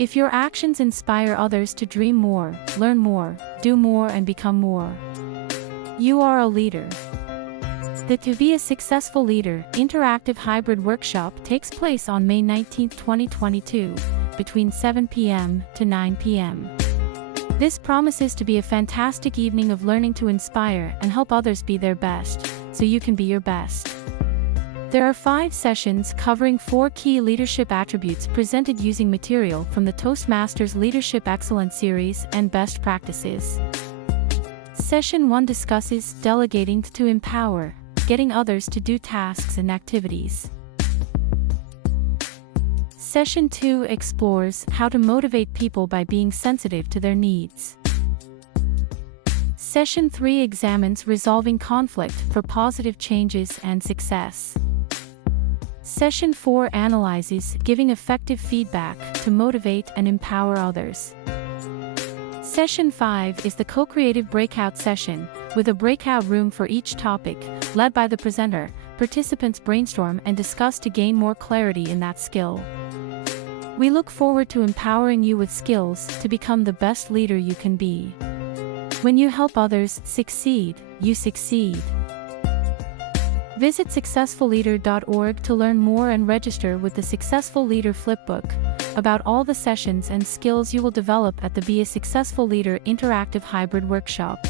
If your actions inspire others to dream more, learn more, do more and become more, you are a leader. The To Be a Successful Leader interactive hybrid workshop takes place on May 19, 2022, between 7 p.m. to 9 p.m. This promises to be a fantastic evening of learning to inspire and help others be their best, so you can be your best. There are 5 sessions covering 4 key leadership attributes presented using material from the Toastmasters Leadership Excellence Series and Best Practices. Session 1 discusses delegating to empower, getting others to do tasks and activities. Session 2 explores how to motivate people by being sensitive to their needs. Session 3 examines resolving conflict for positive changes and success. Session 4 analyzes giving effective feedback to motivate and empower others. Session 5 is the co-creative breakout session, with a breakout room for each topic, led by the presenter. Participants brainstorm and discuss to gain more clarity in that skill. We look forward to empowering you with skills to become the best leader you can be. When you help others succeed, you succeed. Visit successfulleader.org to learn more and register with the Successful Leader Flipbook about all the sessions and skills you will develop at the Be a Successful Leader interactive hybrid workshop.